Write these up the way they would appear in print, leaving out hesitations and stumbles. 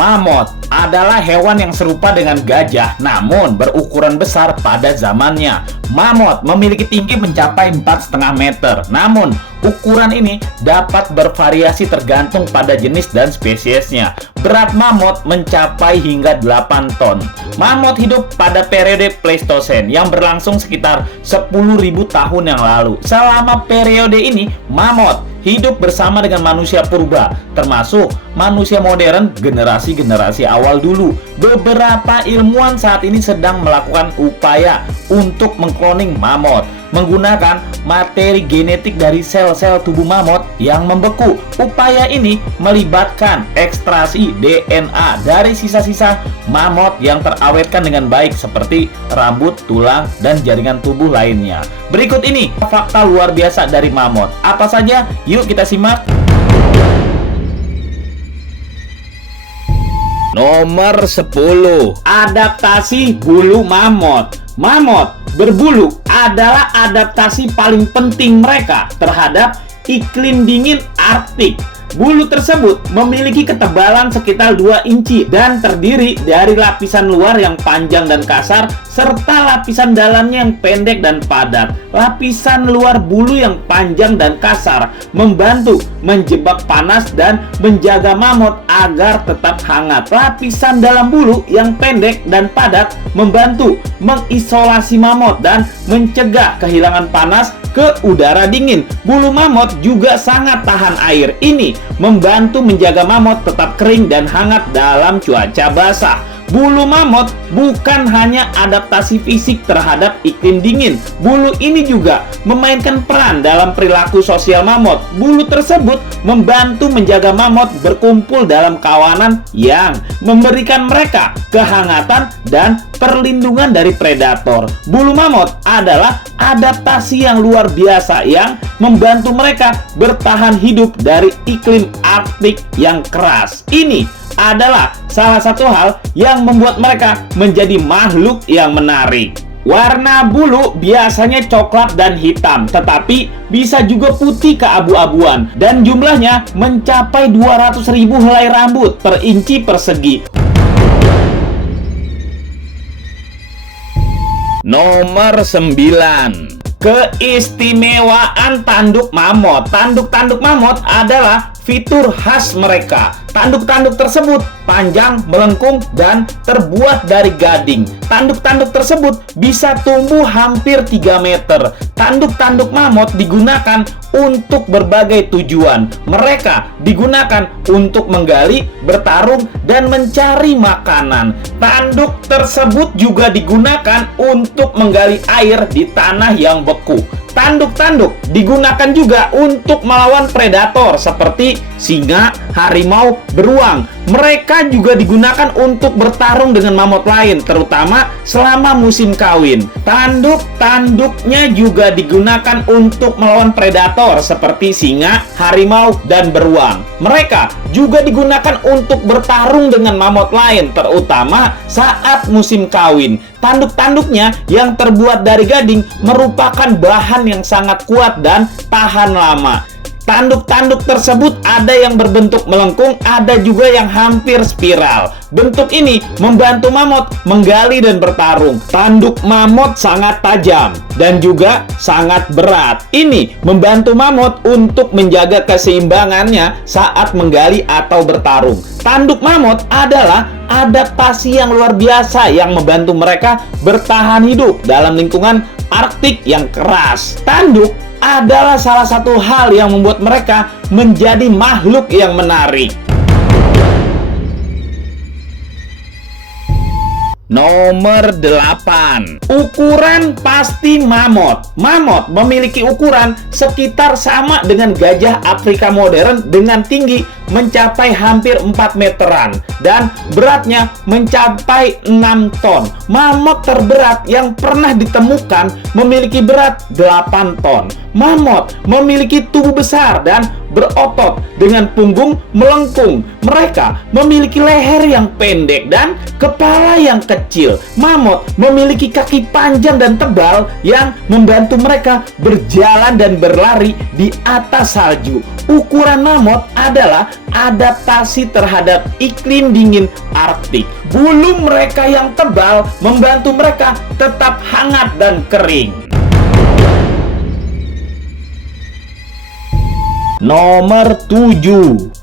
Mammoth adalah hewan yang serupa dengan gajah namun berukuran besar pada zamannya. Mammoth memiliki tinggi mencapai 4,5 meter. Namun, ukuran ini dapat bervariasi tergantung pada jenis dan spesiesnya. Berat mammoth mencapai hingga 8 ton. Mammoth hidup pada periode Pleistosen yang berlangsung sekitar 10.000 tahun yang lalu. Selama periode ini, mammoth hidup bersama dengan manusia purba, termasuk manusia modern generasi-generasi awal dulu. Beberapa ilmuwan saat ini sedang melakukan upaya untuk mengkloning mammoth menggunakan materi genetik dari sel-sel tubuh mammoth yang membeku. Upaya ini melibatkan ekstraksi DNA dari sisa-sisa mammoth yang terawetkan dengan baik seperti rambut, tulang, dan jaringan tubuh lainnya. Berikut ini fakta luar biasa dari mammoth. Apa saja? Yuk kita simak. Nomor 10. Adaptasi bulu mammoth. Mammoth berbulu adalah adaptasi paling penting mereka terhadap iklim dingin Arktik. Bulu tersebut memiliki ketebalan sekitar 2 inci dan terdiri dari lapisan luar yang panjang dan kasar serta lapisan dalamnya yang pendek dan padat. Lapisan luar bulu yang panjang dan kasar membantu menjebak panas dan menjaga mammoth agar tetap hangat. Lapisan dalam bulu yang pendek dan padat membantu mengisolasi mammoth dan mencegah kehilangan panas ke udara dingin. Bulu mammoth juga sangat tahan air. Ini membantu menjaga mammoth tetap kering dan hangat dalam cuaca basah. Bulu mammoth bukan hanya adaptasi fisik terhadap iklim dingin. Bulu ini juga memainkan peran dalam perilaku sosial mammoth. Bulu tersebut membantu menjaga mammoth berkumpul dalam kawanan yang memberikan mereka kehangatan dan perlindungan dari predator. Bulu mammoth adalah adaptasi yang luar biasa yang membantu mereka bertahan hidup dari iklim Arktik yang keras. Ini adalah salah satu hal yang membuat mereka menjadi makhluk yang menarik. Warna bulu biasanya coklat dan hitam, tetapi bisa juga putih keabu-abuan dan jumlahnya mencapai 200.000 helai rambut per inci persegi. Nomor 9. Keistimewaan tanduk mammoth. Tanduk-tanduk mammoth adalah fitur khas mereka. Tanduk-tanduk tersebut panjang, melengkung, dan terbuat dari gading. Tanduk-tanduk tersebut bisa tumbuh hampir 3 meter. Tanduk-tanduk mammoth digunakan untuk berbagai tujuan. Mereka digunakan untuk menggali, bertarung, dan mencari makanan. Tanduk tersebut juga digunakan untuk menggali air di tanah yang beku. Tanduk-tanduk digunakan juga untuk melawan predator seperti singa, harimau, beruang. Mereka juga digunakan untuk bertarung dengan mammoth lain, terutama selama musim kawin. Tanduk-tanduknya juga digunakan untuk melawan predator seperti singa, harimau, dan beruang. Mereka juga digunakan untuk bertarung dengan mammoth lain, terutama saat musim kawin. Tanduk-tanduknya yang terbuat dari gading merupakan bahan yang sangat kuat dan tahan lama. Tanduk-tanduk tersebut ada yang berbentuk melengkung, ada juga yang hampir spiral. Bentuk ini membantu mammoth menggali dan bertarung. Tanduk mammoth sangat tajam dan juga sangat berat. Ini membantu mammoth untuk menjaga keseimbangannya saat menggali atau bertarung. Tanduk mammoth adalah adaptasi yang luar biasa yang membantu mereka bertahan hidup dalam lingkungan Arktik yang keras. Tanduk adalah salah satu hal yang membuat mereka menjadi makhluk yang menarik. Nomor 8. Ukuran pasti mammoth. Mammoth memiliki ukuran sekitar sama dengan gajah Afrika modern dengan tinggi mencapai hampir 4 meteran dan beratnya mencapai 6 ton. Mammoth terberat yang pernah ditemukan memiliki berat 8 ton. Mammoth memiliki tubuh besar dan berotot dengan punggung melengkung. Mereka memiliki leher yang pendek dan kepala yang kecil. Mamut memiliki kaki panjang dan tebal yang membantu mereka berjalan dan berlari di atas salju. Ukuran mamut adalah adaptasi terhadap iklim dingin Arktik. Bulu mereka yang tebal membantu mereka tetap hangat dan kering. Nomor 7.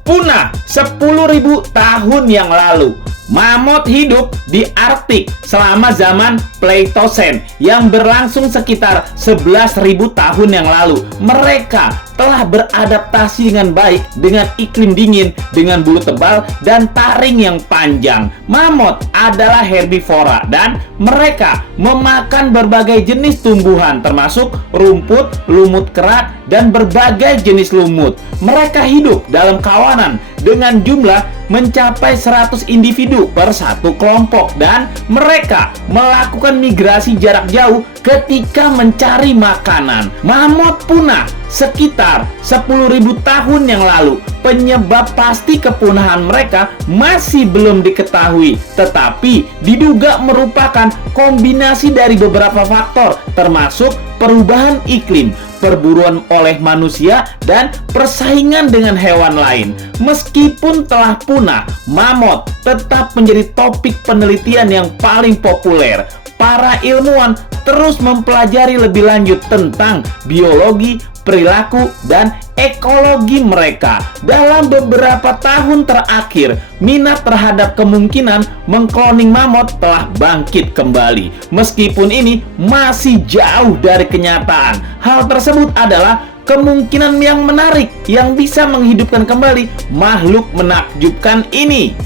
Punah 10.000 tahun yang lalu. Mamut hidup di Arktik selama zaman Pleistocene yang berlangsung sekitar 11.000 tahun yang lalu. Mereka telah beradaptasi dengan baik dengan iklim dingin, dengan bulu tebal dan taring yang panjang. Mamut adalah herbivora dan mereka memakan berbagai jenis tumbuhan termasuk rumput, lumut kerak, dan berbagai jenis lumut. Mereka hidup dalam kawanan dengan jumlah mencapai 100 individu per satu kelompok dan mereka melakukan migrasi jarak jauh ketika mencari makanan. Mamut punah sekitar 10.000 tahun yang lalu. Penyebab pasti kepunahan mereka masih belum diketahui, tetapi diduga merupakan kombinasi dari beberapa faktor termasuk perubahan iklim, perburuan oleh manusia, dan persaingan dengan hewan lain. Meskipun telah punah, mamut tetap menjadi topik penelitian yang paling populer. Para ilmuwan terus mempelajari lebih lanjut tentang biologi, perilaku, dan ekologi mereka. Dalam beberapa tahun terakhir, minat terhadap kemungkinan mengkloning mamut telah bangkit kembali. Meskipun ini masih jauh dari kenyataan, hal tersebut adalah kemungkinan yang menarik yang bisa menghidupkan kembali makhluk menakjubkan ini.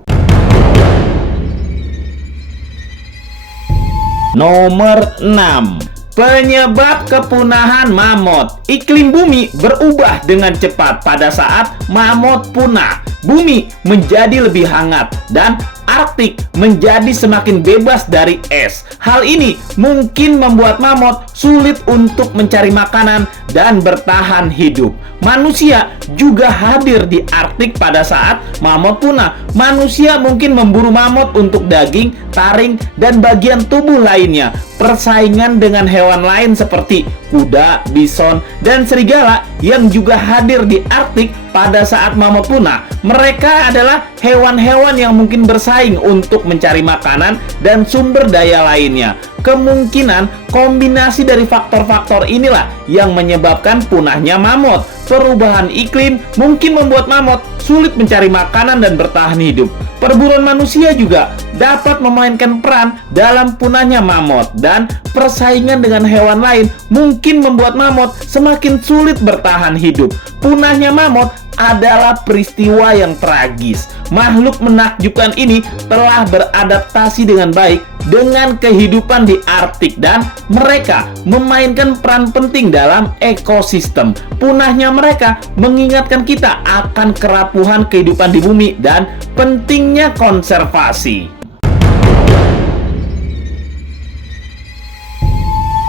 Nomor 6. Penyebab kepunahan mamut. Iklim bumi berubah dengan cepat pada saat mamut punah. Bumi menjadi lebih hangat dan Arktik menjadi semakin bebas dari es. Hal ini mungkin membuat mamut sulit untuk mencari makanan dan bertahan hidup. Manusia juga hadir di Arktik pada saat mamut punah. Manusia mungkin memburu mamut untuk daging, taring, dan bagian tubuh lainnya. Persaingan dengan hewan lain seperti kuda, bison, dan serigala yang juga hadir di Arktik pada saat mamut punah. Mereka adalah hewan-hewan yang mungkin bersaing untuk mencari makanan dan sumber daya lainnya. Kemungkinan kombinasi dari faktor-faktor inilah yang menyebabkan punahnya mamut. Perubahan iklim mungkin membuat mamut sulit mencari makanan dan bertahan hidup. Perburuan manusia juga dapat memainkan peran dalam punahnya mamut, dan persaingan dengan hewan lain mungkin membuat mamut semakin sulit bertahan hidup. Punahnya mamut adalah peristiwa yang tragis. Makhluk menakjubkan ini telah beradaptasi dengan baik dengan kehidupan di Arktik dan mereka memainkan peran penting dalam ekosistem. Punahnya mereka mengingatkan kita akan kerapuhan kehidupan di bumi dan pentingnya konservasi.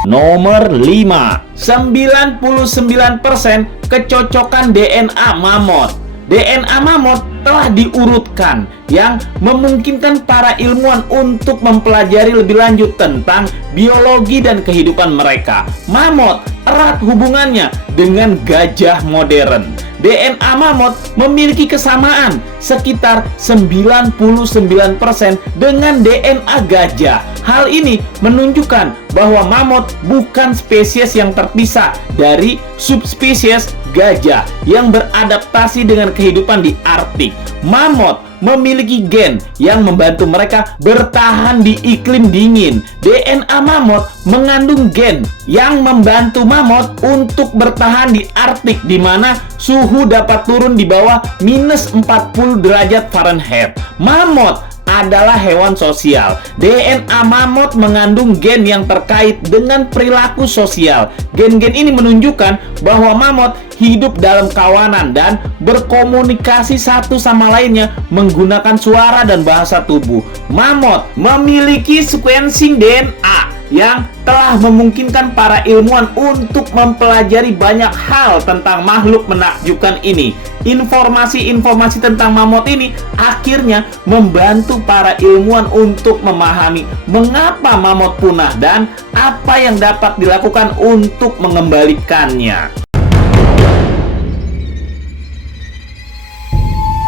Nomor 5. 99% kecocokan DNA mamut. DNA mamut telah diurutkan yang memungkinkan para ilmuwan untuk mempelajari lebih lanjut tentang biologi dan kehidupan mereka. Mamut erat hubungannya dengan gajah modern. DNA mamut memiliki kesamaan sekitar 99% dengan DNA gajah. Hal ini menunjukkan bahwa mamut bukan spesies yang terpisah dari subspesies gajah yang beradaptasi dengan kehidupan di Arktik. Mamut memiliki gen yang membantu mereka bertahan di iklim dingin. DNA mamut mengandung gen yang membantu mamut untuk bertahan di Arktik, di mana suhu dapat turun di bawah minus 40 derajat Fahrenheit. Mamut adalah hewan sosial. DNA mamut mengandung gen yang terkait dengan perilaku sosial. Gen-gen ini menunjukkan bahwa mamut hidup dalam kawanan dan berkomunikasi satu sama lainnya menggunakan suara dan bahasa tubuh. Mamut memiliki sequencing DNA yang telah memungkinkan para ilmuwan untuk mempelajari banyak hal tentang makhluk menakjubkan ini. Informasi-informasi tentang mamut ini akhirnya membantu para ilmuwan untuk memahami mengapa mamut punah dan apa yang dapat dilakukan untuk mengembalikannya.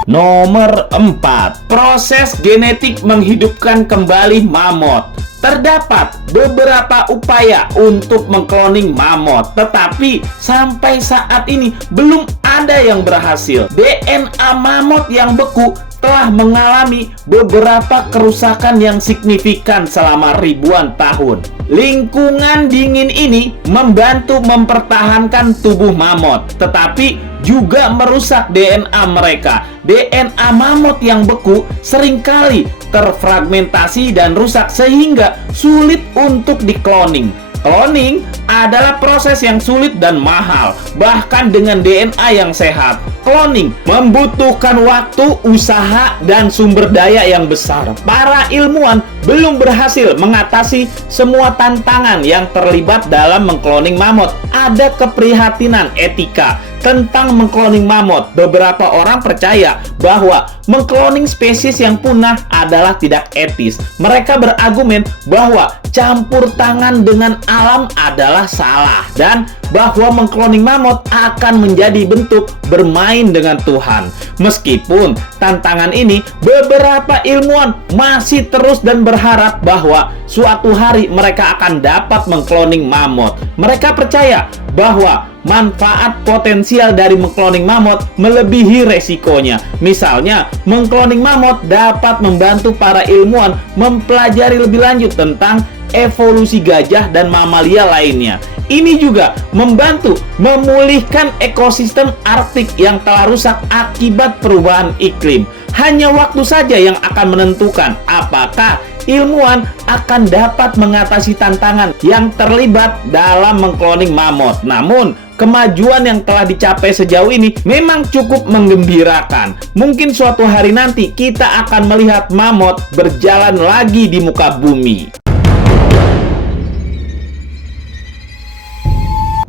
Nomor 4. Proses genetik menghidupkan kembali mamut. Terdapat beberapa upaya untuk mengkloning mamut, tetapi sampai saat ini belum ada yang berhasil. DNA mamut yang beku telah mengalami beberapa kerusakan yang signifikan selama ribuan tahun. Lingkungan dingin ini membantu mempertahankan tubuh mamut, tetapi juga merusak DNA mereka. DNA mamut yang beku seringkali terfragmentasi dan rusak sehingga sulit untuk dikloning. Cloning adalah proses yang sulit dan mahal, bahkan dengan DNA yang sehat. Cloning membutuhkan waktu, usaha, dan sumber daya yang besar. Para ilmuwan belum berhasil mengatasi semua tantangan yang terlibat dalam mengkloning mamut. Ada keprihatinan etika tentang mengkloning mamut. Beberapa orang percaya bahwa mengkloning spesies yang punah adalah tidak etis. Mereka berargumen bahwa campur tangan dengan alam adalah salah dan bahwa mengkloning mamut akan menjadi bentuk bermain dengan Tuhan. Meskipun tantangan ini, beberapa ilmuwan masih terus dan berharap bahwa suatu hari mereka akan dapat mengkloning mamut. Mereka percaya bahwa manfaat potensial dari mengkloning mamut melebihi resikonya. Misalnya, mengkloning mamut dapat membantu para ilmuwan mempelajari lebih lanjut tentang evolusi gajah dan mamalia lainnya. Ini juga membantu memulihkan ekosistem Arktik yang telah rusak akibat perubahan iklim. Hanya waktu saja yang akan menentukan apakah ilmuwan akan dapat mengatasi tantangan yang terlibat dalam mengkloning mamut. Namun, kemajuan yang telah dicapai sejauh ini memang cukup menggembirakan. Mungkin suatu hari nanti kita akan melihat mamut berjalan lagi di muka bumi.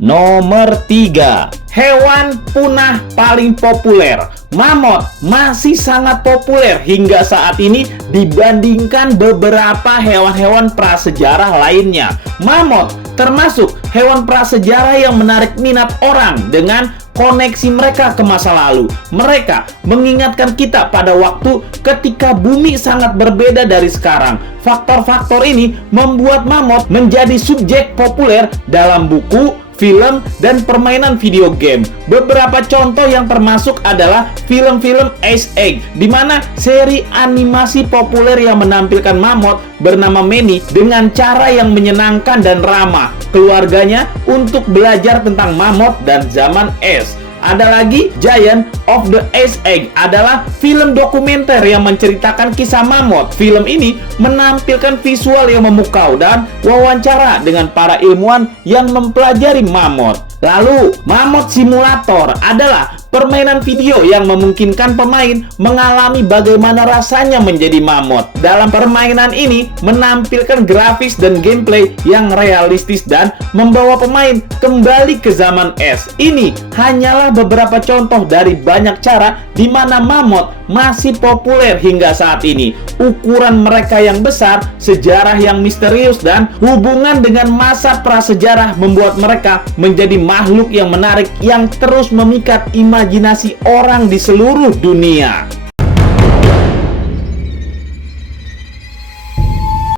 Nomor 3. Hewan punah paling populer. Mamut masih sangat populer hingga saat ini dibandingkan beberapa hewan-hewan prasejarah lainnya. Mamut termasuk hewan prasejarah yang menarik minat orang dengan koneksi mereka ke masa lalu. Mereka mengingatkan kita pada waktu ketika bumi sangat berbeda dari sekarang. Faktor-faktor ini membuat mamut menjadi subjek populer dalam buku, film, dan permainan video game. Beberapa contoh yang termasuk adalah film-film Ice Age, di mana seri animasi populer yang menampilkan mamut bernama Manny dengan cara yang menyenangkan dan ramah keluarganya untuk belajar tentang mamut dan zaman es. Ada lagi Giant of the Ice Age, adalah film dokumenter yang menceritakan kisah mamut. Film ini menampilkan visual yang memukau dan wawancara dengan para ilmuwan yang mempelajari mamut. Lalu, Mamut Simulator adalah permainan video yang memungkinkan pemain mengalami bagaimana rasanya menjadi mamut. Dalam permainan ini menampilkan grafis dan gameplay yang realistis dan membawa pemain kembali ke zaman es. Ini hanyalah beberapa contoh dari banyak cara di mana mamut masih populer hingga saat ini. Ukuran mereka yang besar, sejarah yang misterius, dan hubungan dengan masa prasejarah membuat mereka menjadi makhluk yang menarik yang terus memikat imajinasi orang di seluruh dunia.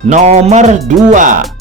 Nomor 2.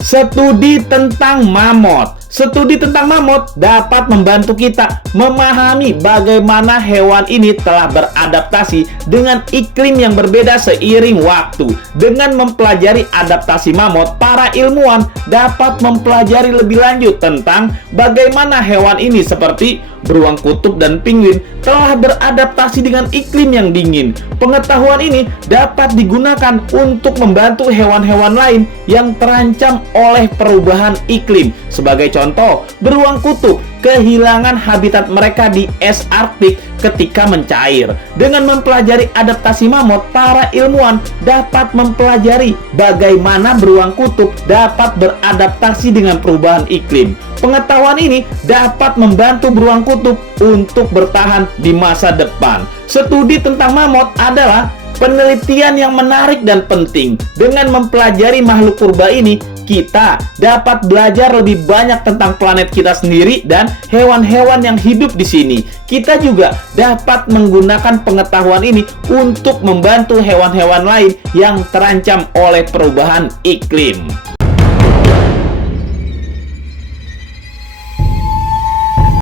Studi tentang mamut. Studi tentang mamut dapat membantu kita memahami bagaimana hewan ini telah beradaptasi dengan iklim yang berbeda seiring waktu. Dengan mempelajari adaptasi mamut, para ilmuwan dapat mempelajari lebih lanjut tentang bagaimana hewan ini seperti beruang kutub dan penguin telah beradaptasi dengan iklim yang dingin. Pengetahuan ini dapat digunakan untuk membantu hewan-hewan lain yang terancam oleh perubahan iklim. Sebagai contoh, beruang kutub kehilangan habitat mereka di es Arktik ketika mencair. Dengan mempelajari adaptasi mamut, para ilmuwan dapat mempelajari bagaimana beruang kutub dapat beradaptasi dengan perubahan iklim. Pengetahuan ini dapat membantu beruang kutub untuk bertahan di masa depan. Studi tentang mamut adalah penelitian yang menarik dan penting. Dengan mempelajari makhluk purba ini, kita dapat belajar lebih banyak tentang planet kita sendiri dan hewan-hewan yang hidup di sini. Kita juga dapat menggunakan pengetahuan ini untuk membantu hewan-hewan lain yang terancam oleh perubahan iklim.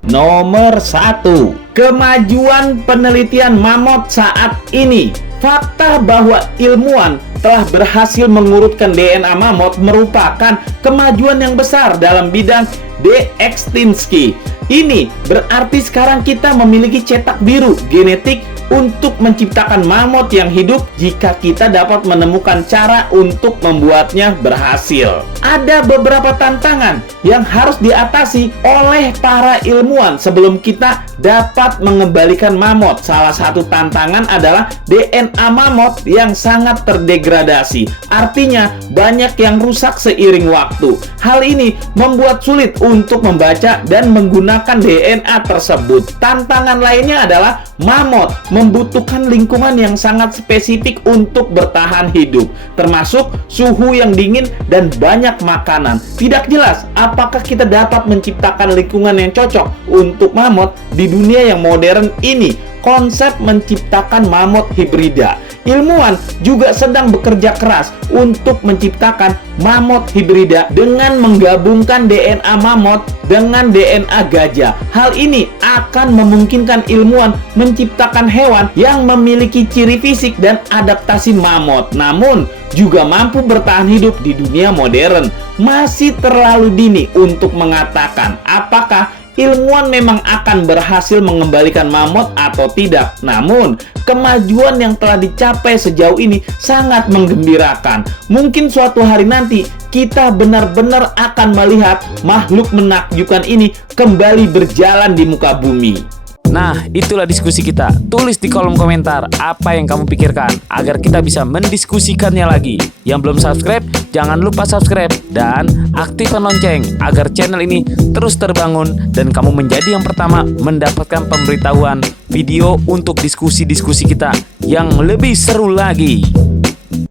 Nomor 1. Kemajuan penelitian mamut saat ini. Fakta bahwa ilmuwan telah berhasil mengurutkan DNA mamut merupakan kemajuan yang besar dalam bidang de-extinksi. Ini berarti sekarang kita memiliki cetak biru genetik untuk menciptakan mamut yang hidup jika kita dapat menemukan cara untuk membuatnya berhasil. Ada beberapa tantangan yang harus diatasi oleh para ilmuwan sebelum kita dapat mengembalikan mamut. Salah satu tantangan adalah DNA mamut yang sangat terdegradasi. Artinya banyak yang rusak seiring waktu. Hal ini membuat sulit untuk membaca dan menggunakan DNA tersebut. Tantangan lainnya adalah mamut membutuhkan lingkungan yang sangat spesifik untuk bertahan hidup, termasuk suhu yang dingin dan banyak makanan. Tidak jelas apakah kita dapat menciptakan lingkungan yang cocok untuk mamut di dunia yang modern ini. Konsep menciptakan mamut hibrida. Ilmuwan juga sedang bekerja keras untuk menciptakan mamut hibrida dengan menggabungkan DNA mamut dengan DNA gajah. Hal ini akan memungkinkan ilmuwan menciptakan hewan yang memiliki ciri fisik dan adaptasi mamut, namun juga mampu bertahan hidup di dunia modern. Masih terlalu dini untuk mengatakan apakah ilmuwan memang akan berhasil mengembalikan mamut atau tidak. Namun, kemajuan yang telah dicapai sejauh ini sangat menggembirakan. Mungkin suatu hari nanti kita benar-benar akan melihat makhluk menakjubkan ini kembali berjalan di muka bumi. Nah, itulah diskusi kita. Tulis di kolom komentar apa yang kamu pikirkan agar kita bisa mendiskusikannya lagi. Yang belum subscribe, jangan lupa subscribe dan aktifkan lonceng agar channel ini terus terbangun dan kamu menjadi yang pertama mendapatkan pemberitahuan video untuk diskusi-diskusi kita yang lebih seru lagi.